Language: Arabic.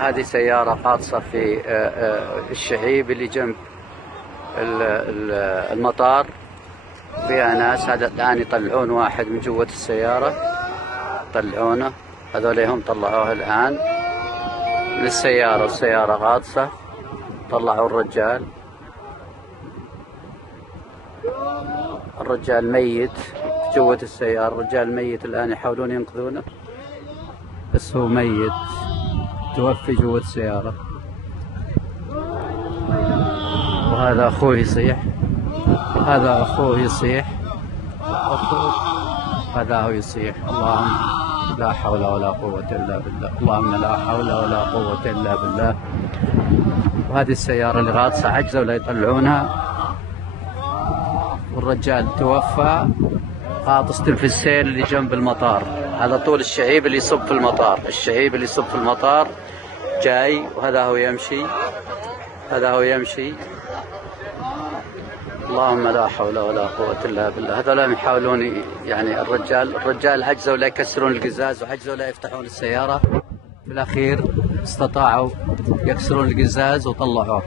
هذه سيارة قاصة في الشعيب اللي جنب المطار، فيها ناس. هذا الآن يطلعون واحد من جوة السيارة، يطلعونه. هذول هم طلعوه الآن للسيارة، والسيارة غاطسة. طلعوا الرجال ميت جوة السيارة. الرجال ميت الآن، يحاولون ينقذونه بس هو ميت، توفي جوة السيارة. وهذا أخوه يصيح، هذا أخوه يصيح، هذا هو يصيح. اللهم لا حول ولا قوة إلا بالله، اللهم لا حول ولا قوة إلا بالله. وهذه السيارة اللي غاطسة عجزوا لا يطلعونها، والرجال توفى. غاطس تلفزيون اللي جنب المطار، هذا طول الشعيب اللي يصب في المطار، الشعيب اللي يصب في المطار جاي، وهذا هو يمشي، هذا هو يمشي. اللهم لا حول ولا قوة إلا بالله. هذول يحاولون، يعني الرجال عجزوا لا يكسرون القزاز، وعجزوا لا يفتحون السيارة. بالأخير استطاعوا يكسرون القزاز وطلعوه.